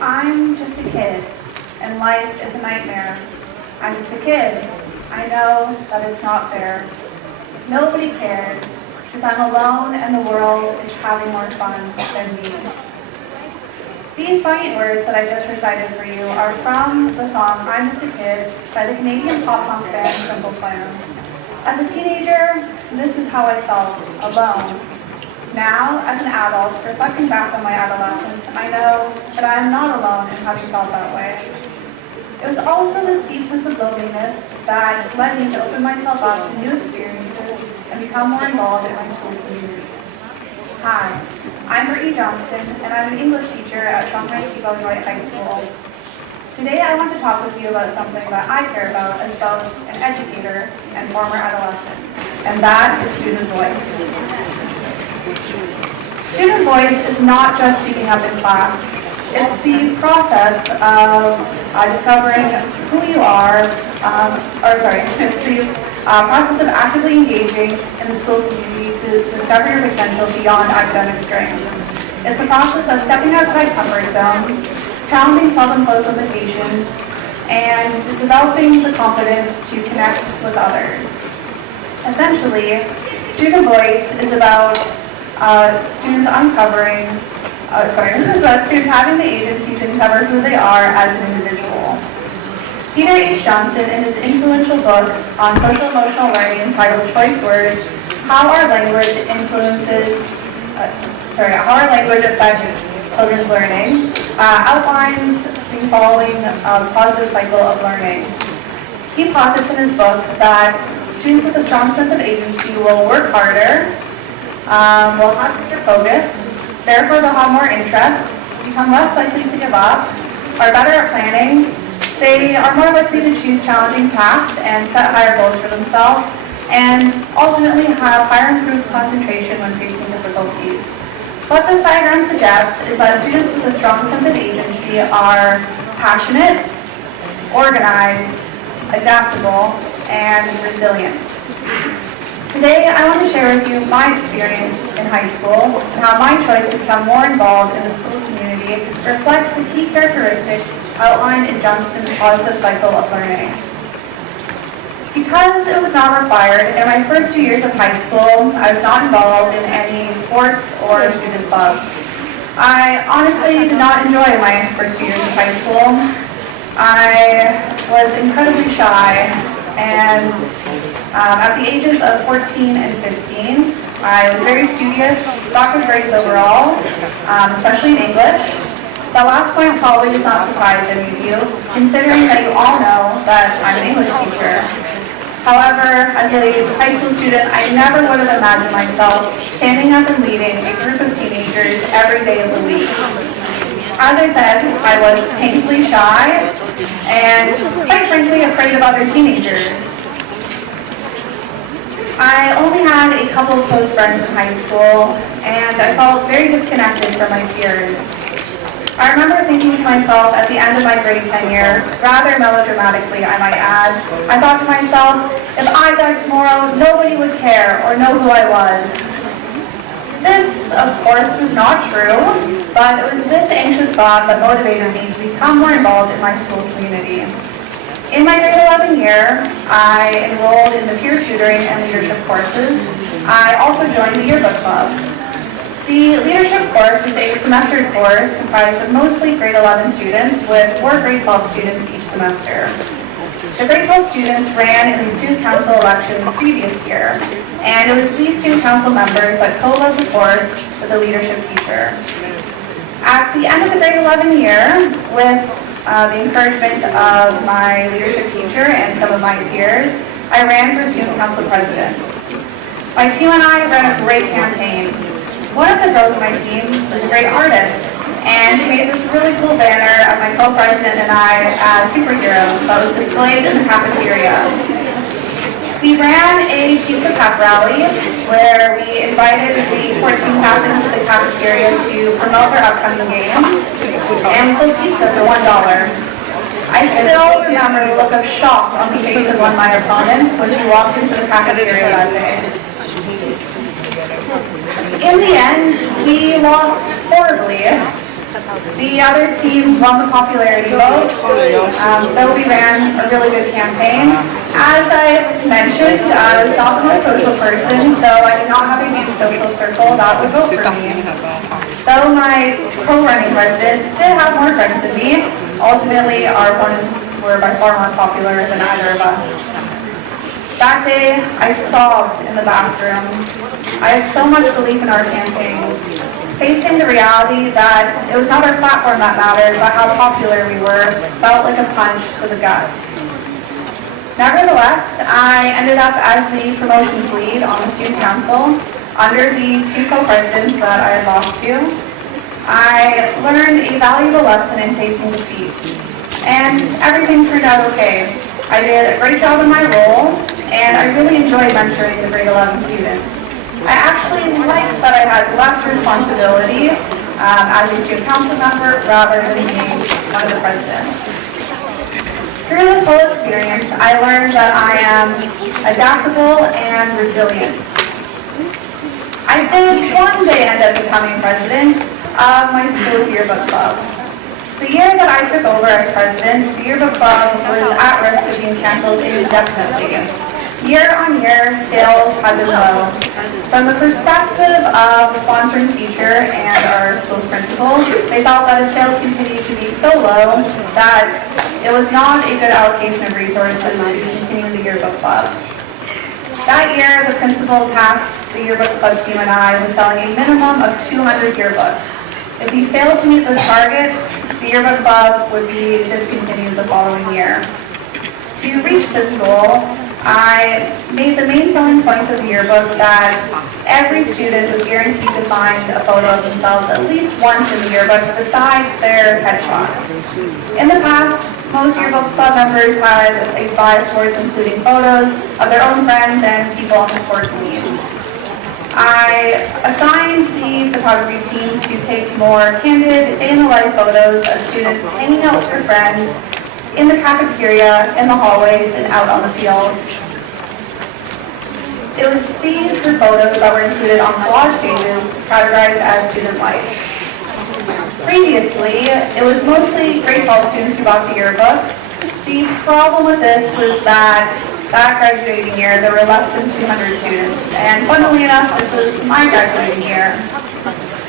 I'm just a kid, and life is a nightmare. I'm just a kid. I know that it's not fair. Nobody cares, because I'm alone and the world is having more fun than me. These poignant words that I just recited for you are from the song I'm Just a Kid by the Canadian pop-punk band Simple Plan. As a teenager, this is how I felt, alone. Now, as an adult, reflecting back on my adolescence, I know that I am not alone in having felt that way. It was also this deep sense of loneliness that led me to open myself up to new experiences and become more involved in my school community. Hi, I'm Brittany Johnston, and I'm an English teacher at Shanghai Chiba High School. Today I want to talk with you about something that I care about as both an educator and former adolescent, and that is student voice. Student voice is not just speaking up in class. It's the process of discovering who you are, it's the process of actively engaging in the school community to discover your potential beyond academic strengths. It's a process of stepping outside comfort zones, challenging self-imposed limitations, and developing the confidence to connect with others. Essentially, student voice is about students having the agency to discover who they are as an individual. Peter H. Johnston, in his influential book on social emotional learning entitled Choice Words, How Our Language Affects Children's Learning, outlines the following positive cycle of learning. He posits in his book that students with a strong sense of agency will work harder, will have greater focus, therefore they'll have more interest, become less likely to give up, are better at planning, they are more likely to choose challenging tasks and set higher goals for themselves, and ultimately have higher improved concentration when facing difficulties. What this diagram suggests is that students with a strong sense of agency are passionate, organized, adaptable, and resilient. Today, I want to share with you my experience in high school and how my choice to become more involved in the school community reflects the key characteristics outlined in Johnston's positive cycle of learning. Because it was not required, in my first 2 years of high school, I was not involved in any sports or student clubs. I honestly did not enjoy my first 2 years of high school. I was incredibly shy, and at the ages of 14 and 15, I was very studious, got good grades overall, especially in English. That last point probably does not surprise any of you, considering that you all know that I'm an English teacher. However, as a high school student, I never would have imagined myself standing up and leading a group of teenagers every day of the week. As I said, I was painfully shy and, quite frankly, afraid of other teenagers. I only had a couple of close friends in high school, and I felt very disconnected from my peers. I remember thinking to myself at the end of my grade tenure, rather melodramatically I might add, I thought to myself, if I died tomorrow, nobody would care or know who I was. This, of course, was not true, but it was this anxious thought that motivated me to become more involved in my school community. In my grade 11 year, I enrolled in the peer tutoring and leadership courses. I also joined the yearbook club. The leadership course was a semester course comprised of mostly grade 11 students with 4 grade 12 students each semester. The grade 12 students ran in the student council election the previous year, and it was these student council members that co-led the course with the leadership teacher. At the end of the grade 11 year, with the encouragement of my leadership teacher and some of my peers, I ran for student council president. My team and I ran a great campaign. One of the girls on my team was a great artist, and she made this really cool banner of my co-president and I as superheroes that was displayed in the cafeteria. We ran a pizza pep rally where we invited the sports team captains to the cafeteria to promote their upcoming games, and we sold pizza for $1. I still remember the look of shock on the face of one of my opponents when she walked into the cafeteria that day. In the end, we lost horribly, The other team won the popularity vote, though we ran a really good campaign. As I mentioned, I was not the most social person, so I did not have a huge social circle that would vote for me. Though my co-running president did have more friends than me, ultimately our opponents were by far more popular than either of us. That day, I sobbed in the bathroom. I had so much belief in our campaign, facing the reality that it was not our platform that mattered, but how popular we were felt like a punch to the gut. Nevertheless, I ended up as the promotions lead on the student council under the two co-presidents that I had lost to. I learned a valuable lesson in facing defeat, and everything turned out okay. I did a great job in my role, and I really enjoyed mentoring the grade 11 students. I actually liked that I had less responsibility as a student council member rather than being one of the presidents. Through this whole experience, I learned that I am adaptable and resilient. I did one day end up becoming president of my school's yearbook club. The year that I took over as president, the yearbook club was at risk of being canceled indefinitely. Year on year, sales had been low. From the perspective of the sponsoring teacher and our school's principal, they felt that if sales continued to be so low that it was not a good allocation of resources to continue the yearbook club. That year, the principal tasked the yearbook club team and I with selling a minimum of 200 yearbooks. If we failed to meet this target, the yearbook club would be discontinued the following year. To reach this goal, I made the main selling point of the yearbook that every student was guaranteed to find a photo of themselves at least once in the yearbook besides their headshot. In the past, most yearbook club members had a bias towards including photos of their own friends and people on the sports teams. I assigned the photography team to take more candid, day-in-the-life photos of students hanging out with their friends, in the cafeteria, in the hallways, and out on the field. It was these were photos that were included on collage pages categorized as student life. Previously, it was mostly grade 12 students who got the yearbook. The problem with this was that graduating year, there were less than 200 students, and funnily enough, this was my graduating year.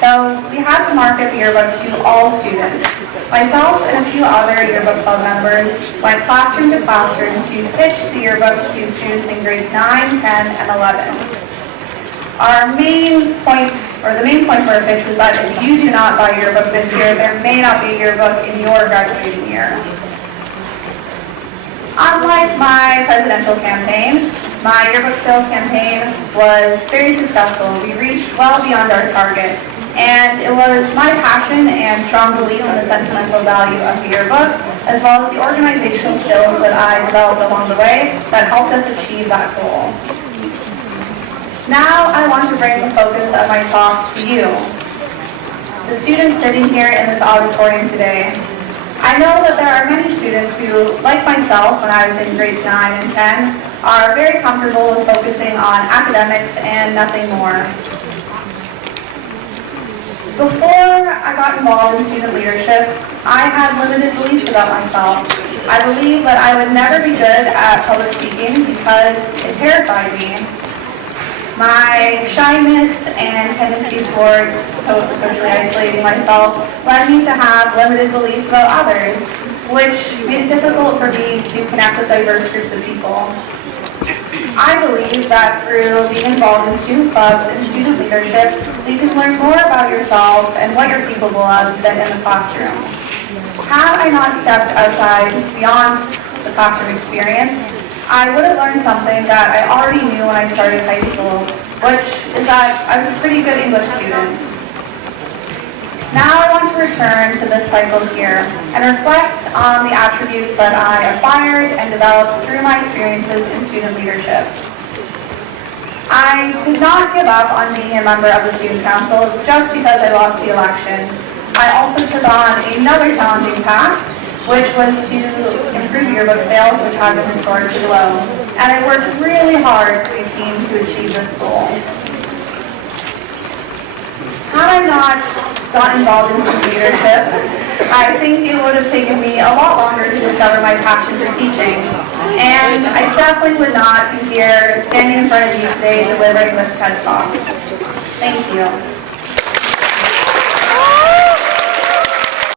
So we had to market the yearbook to all students. Myself and a few other yearbook club members went classroom to classroom to pitch the yearbook to students in grades 9, 10, and 11. Our main point, or the main point for our pitch was that if you do not buy a yearbook this year, there may not be a yearbook in your graduating year. Unlike my presidential campaign, my yearbook sales campaign was very successful. We reached well beyond our target. And it was my passion and strong belief in the sentimental value of the yearbook, as well as the organizational skills that I developed along the way that helped us achieve that goal. Now I want to bring the focus of my talk to you, the students sitting here in this auditorium today. I know that there are many students who, like myself when I was in grades 9 and 10, are very comfortable with focusing on academics and nothing more. Before I got involved in student leadership, I had limited beliefs about myself. I believed that I would never be good at public speaking because it terrified me. My shyness and tendency towards socially isolating myself led me to have limited beliefs about others, which made it difficult for me to connect with diverse groups of people. I believe that through being involved in student clubs and student leadership, you can learn more about yourself and what you're capable of than in the classroom. Had I not stepped outside beyond the classroom experience, I would have learned something that I already knew when I started high school, which is that I was a pretty good English student. Now I want to return to this cycle here and reflect on the attributes that I acquired and developed through my experiences in student leadership. I did not give up on being a member of the student council just because I lost the election. I also took on another challenging task, which was to improve yearbook sales, which had been historically low. And I worked really hard with a team to achieve this goal. Had I not got involved in student leadership, I think it would have taken me a lot longer to discover my passion for teaching. And I definitely would not be here standing in front of you today delivering this TED Talk. Thank you.